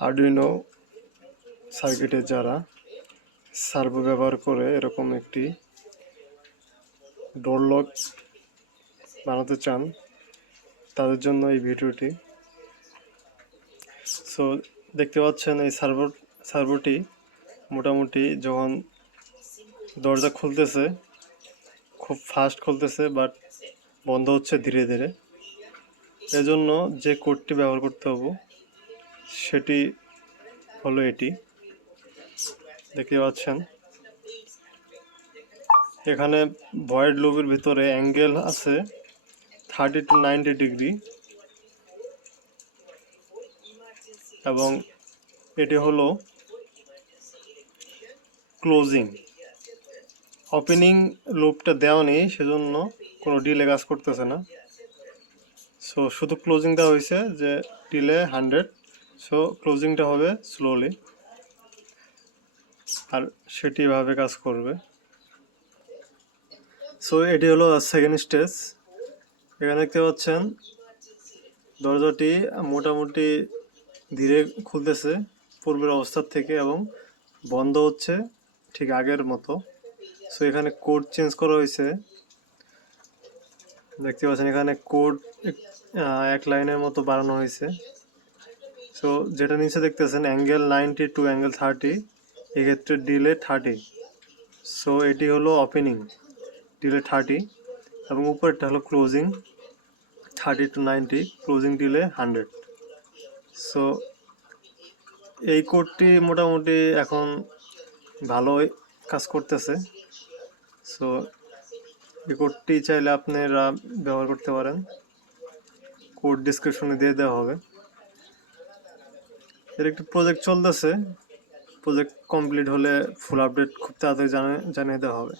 Arduino সার্কিটে যারা servo ব্যবহার করে এরকম একটি ডোর লক বানাতে চান তাদের জন্য এই ভিডিওটি। সো দেখতে পাচ্ছেন এই সার্ভোটি মোটামুটি যখন দরজা খুলতেছে খুব ফাস্ট খুলতেছে, বাট বন্ধ হচ্ছে ধীরে ধীরে। এজন্য যে কোডটি ব্যবহার করতে হবে সেটি হলো এটি। দেখতে পাচ্ছেন এখানে ভয়েড লুপের ভিতরে অ্যাঙ্গেল আছে 30 to 90 ডিগ্রি, এবং এটি হলো ক্লোজিং। ওপেনিং লুপটা দেওয়া নেই, সেজন্য কোনো ডিলে কাজ করতেছে না। সো শুধু ক্লোজিং দেওয়া হয়েছে যে ডিলে 100, সো ক্লোজিংটা হবে স্লোলি, আর সেটি এভাবে কাজ করবে। সো এটি হলো সেকেন্ড স্টেজ। এখানে দেখতে পাচ্ছেন দরজাটি মোটামুটি ধীরে খুলতেছে পূর্বের অবস্থার থেকে এবং বন্ধ হচ্ছে ঠিক আগের মতো। সো এখানে কোড চেঞ্জ করা হয়েছে, দেখতে পাচ্ছেন এখানে কোড এক লাইনের মতো বাড়ানো হয়েছে। সো যেটা নিচে দেখতেছেন অ্যাঙ্গেল 90 টু অ্যাঙ্গেল 30, এক্ষেত্রে ডিলে 30। সো এটি হলো ওপেনিং, ডিলে 30, এবং উপরেরটা হলো closing 30 to 90, closing delay 100। So এই কোডটি মোটামুটি এখন ভালোই কাজ করতেছে। সো এই কোডটি চাইলে আপনারা ব্যবহার করতে পারেন, কোড ডিসক্রিপশনে দিয়ে দেওয়া হবে। এর একটি প্রজেক্ট চলতেছে, প্রজেক্ট কমপ্লিট হলে ফুল আপডেট খুব তাড়াতাড়ি জানিয়ে দেওয়া হবে।